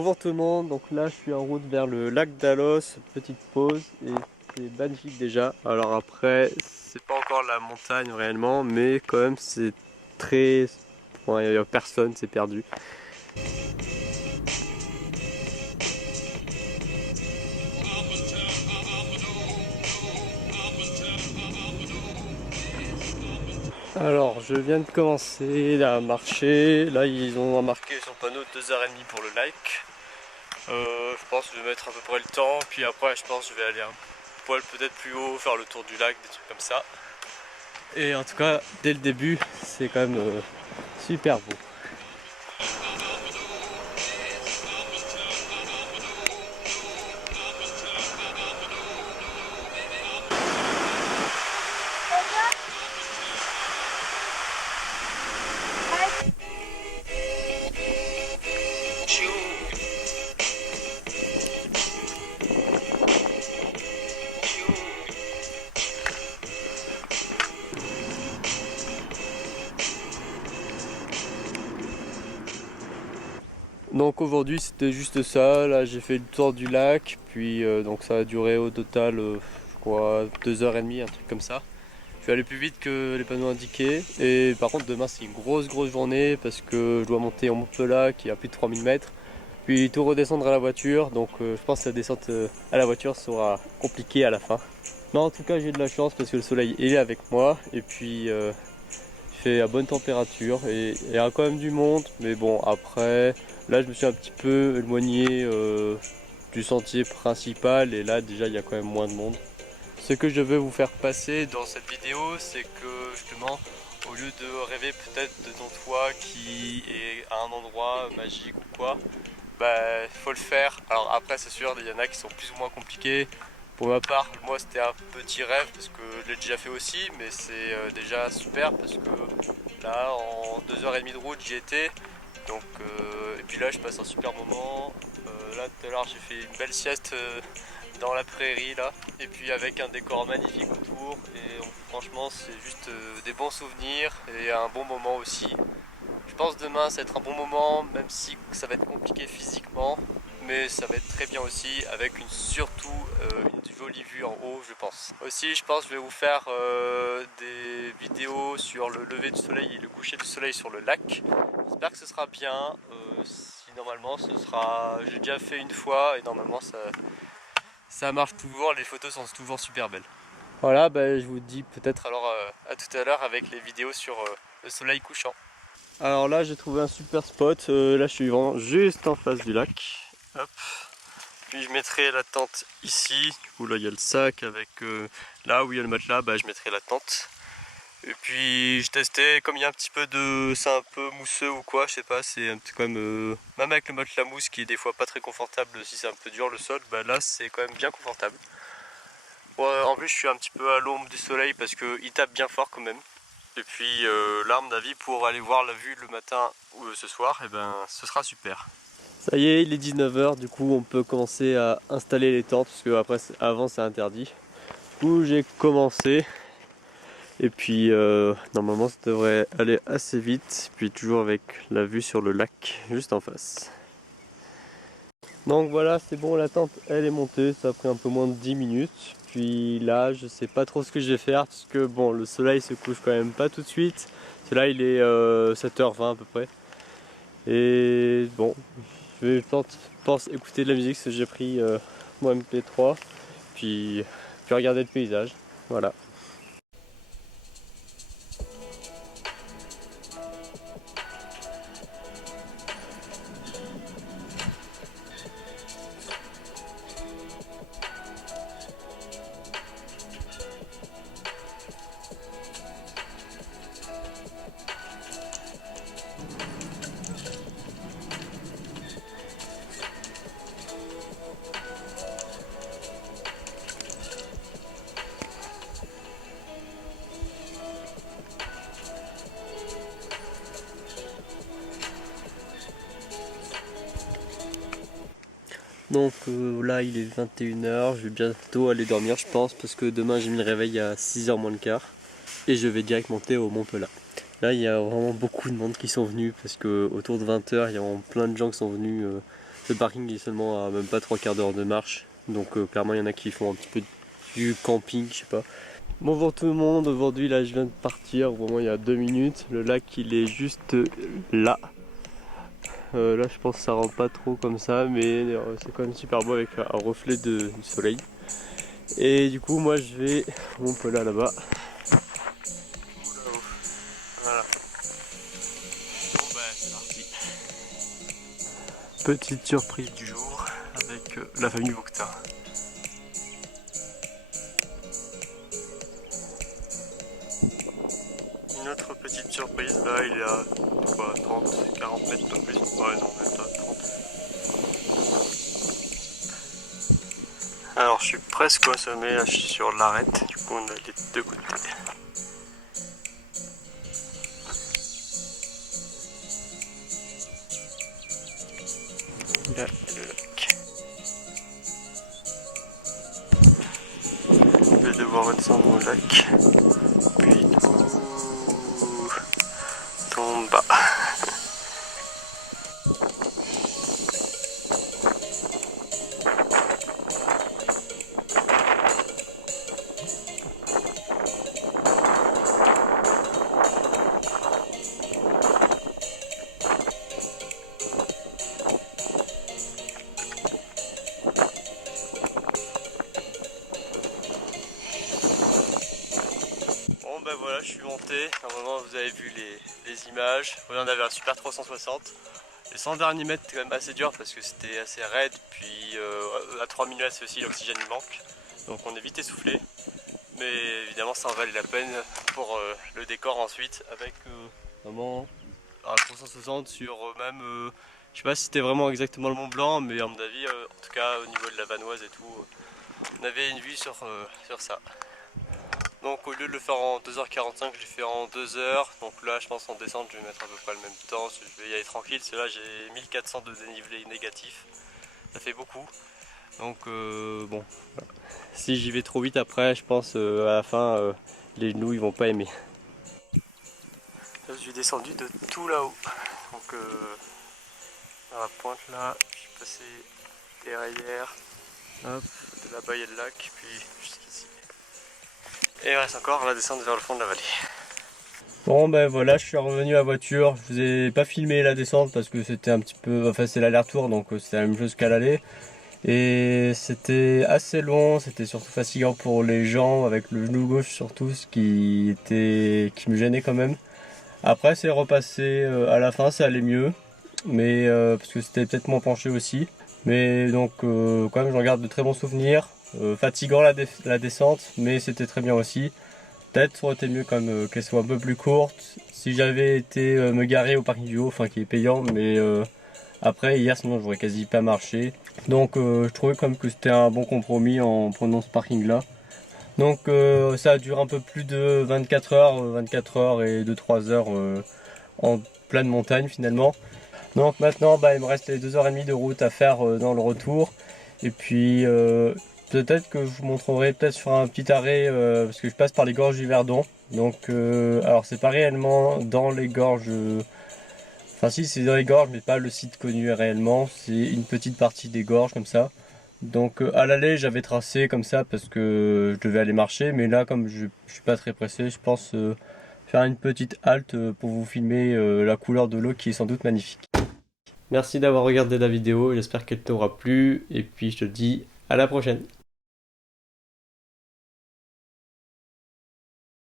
Bonjour tout le monde, donc là je suis en route vers le lac d'Alos, petite pause et c'est magnifique déjà. Alors après, c'est pas encore la montagne réellement, mais quand même c'est très... Bon, il n'y a personne, c'est perdu. Alors je viens de commencer à marcher, là ils ont marqué sur le panneau 2h30 pour le like. Je pense que je vais mettre à peu près le temps, puis après je pense que je vais aller un poil peut-être plus haut, faire le tour du lac, des trucs comme ça. Et en tout cas, dès le début, c'est quand même super beau. Donc aujourd'hui c'était juste ça, là j'ai fait le tour du lac, puis donc ça a duré au total je crois 2h30, un truc comme ça. Je vais aller plus vite que les panneaux indiqués, et par contre demain c'est une grosse journée parce que je dois monter en Montpellier qui est à plus de 3000 mètres, puis tout redescendre à la voiture, donc je pense que la descente à la voiture sera compliquée à la fin. Mais en tout cas j'ai de la chance parce que le soleil est avec moi, et puis il fait à bonne température, et il y a quand même du monde, mais bon après... Là je me suis un petit peu éloigné du sentier principal et là déjà il y a quand même moins de monde. Ce que je veux vous faire passer dans cette vidéo, c'est que justement au lieu de rêver peut-être de ton toit qui est à un endroit magique ou quoi, bah faut le faire. Alors après c'est sûr il y en a qui sont plus ou moins compliqués. Pour ma part, moi c'était un petit rêve parce que je l'ai déjà fait aussi, mais c'est déjà super parce que là en 2h30 de route j'y étais. Donc, et puis là je passe un super moment. Là tout à l'heure j'ai fait une belle sieste dans la prairie là, et puis avec un décor magnifique autour, et franchement c'est juste des bons souvenirs et un bon moment aussi. Je pense demain ça va être un bon moment, même si ça va être compliqué physiquement, mais ça va être très bien aussi, avec surtout une jolie vue en haut je pense. Aussi je pense que je vais vous faire des vidéos sur le lever du soleil et le coucher du soleil sur le lac. J'espère que ce sera bien, si normalement ce sera... J'ai déjà fait une fois et normalement ça marche toujours, les photos sont toujours super belles. Voilà, bah, je vous dis peut-être alors à tout à l'heure avec les vidéos sur le soleil couchant. Alors là j'ai trouvé un super spot, là je suis vraiment juste en face du lac. Hop. Puis je mettrai la tente ici, du coup là il y a le sac avec là où il y a le matelas, bah, je mettrai la tente. Et puis je testais, comme il y a un petit peu de... c'est un peu mousseux ou quoi, je sais pas, c'est un petit quand même... même avec le matelas mousse qui est des fois pas très confortable si c'est un peu dur le sol, bah là c'est quand même bien confortable. Bon, en plus je suis un petit peu à l'ombre du soleil parce qu'il tape bien fort quand même. Et puis l'arme d'avis pour aller voir la vue le matin ou ce soir, et ben ce sera super. Ça y est, il est 19h, du coup on peut commencer à installer les tentes parce que après, avant c'est interdit. Du coup j'ai commencé. Et puis normalement ça devrait aller assez vite, puis toujours avec la vue sur le lac juste en face. Donc voilà, c'est bon, la tente elle est montée, ça a pris un peu moins de 10 minutes. Puis là je sais pas trop ce que je vais faire parce que bon, le soleil se couche quand même pas tout de suite. Parce que là il est 7h20 à peu près. Et bon, je vais pense écouter de la musique parce que j'ai pris mon MP3. Puis regarder le paysage, voilà. Donc là il est 21h, je vais bientôt aller dormir je pense parce que demain j'ai mis le réveil à 6h moins le quart et je vais direct monter au Montpellier. Là il y a vraiment beaucoup de monde qui sont venus parce que autour de 20h il y a vraiment plein de gens qui sont venus Ce parking est seulement à même pas 3/4 d'heure de marche. Donc clairement il y en a qui font un petit peu du camping, je sais pas. Bonjour tout le monde, aujourd'hui là je viens de partir, vraiment il y a 2 minutes. Le lac il est juste là. Là je pense que ça rend pas trop comme ça, mais c'est quand même super beau avec un reflet du soleil. Et du coup moi je vais un peu là-bas. Voilà. Bon bah c'est parti. Petite surprise du jour avec la famille Vauctin. Une autre petite surprise, là il est à quoi, 30, 40 mètres pas plus. Ouais non même pas 30. Alors je suis presque au sommet, là je suis sur l'arête, du coup on a les deux côtés. Là le lac. Je vais devoir redescendre au lac, puis tout en bas. Bon ben voilà, je suis monté, normalement vous avez vu les images, on avait un super 360. Les 100 derniers mètres c'était quand même assez dur parce que c'était assez raide, puis à 3000 mètres aussi l'oxygène il manque, donc on est vite essoufflé. Mais évidemment ça en valait la peine pour le décor ensuite, avec vraiment un 360 sur même, je sais pas si c'était vraiment exactement le Mont Blanc, mais à mon avis, en tout cas au niveau de la Vanoise et tout, on avait une vue sur ça. Donc au lieu de le faire en 2h45, je l'ai fait en 2h. Donc là je pense en descente je vais mettre à peu près le même temps. Je vais y aller tranquille, parce que là j'ai 1400 de dénivelé négatif. Ça fait beaucoup. Donc bon, voilà. Si j'y vais trop vite après, je pense à la fin les genoux ils vont pas aimer. Là, je suis descendu de tout là-haut. Donc à la pointe là, je suis passé derrière. Hop, de là-bas il y a le lac, puis jusqu'ici. Et il reste encore la descente vers le fond de la vallée. Bon ben voilà, je suis revenu à la voiture. Je vous ai pas filmé la descente parce que c'était un petit peu, enfin c'est l'aller-retour, donc c'était la même chose qu'à l'aller. Et c'était assez long, c'était surtout fatigant pour les jambes, avec le genou gauche surtout, ce qui me gênait quand même. Après c'est repassé à la fin, ça allait mieux, mais parce que c'était peut-être moins penché aussi. Mais donc quand même j'en garde de très bons souvenirs. Fatigant la descente, mais c'était très bien aussi. Peut-être ça aurait été mieux quand même qu'elle soit un peu plus courte. Si j'avais été me garer au parking du haut, enfin qui est payant, mais après hier sinon j'aurais quasi pas marché. Donc je trouvais quand même que c'était un bon compromis en prenant ce parking là. Donc ça dure un peu plus de 24 heures et 2-3 heures en pleine montagne finalement. Donc maintenant bah, il me reste les 2h30 de route à faire dans le retour. Et puis peut-être que je vous montrerai peut-être sur un petit arrêt parce que je passe par les gorges du Verdon. Donc alors c'est pas réellement dans les gorges, enfin si c'est dans les gorges mais pas le site connu réellement, c'est une petite partie des gorges comme ça. Donc à l'aller j'avais tracé comme ça parce que je devais aller marcher, mais là comme je suis pas très pressé, je pense faire une petite halte pour vous filmer la couleur de l'eau qui est sans doute magnifique. Merci d'avoir regardé la vidéo, j'espère qu'elle t'aura plu et puis je te dis à la prochaine.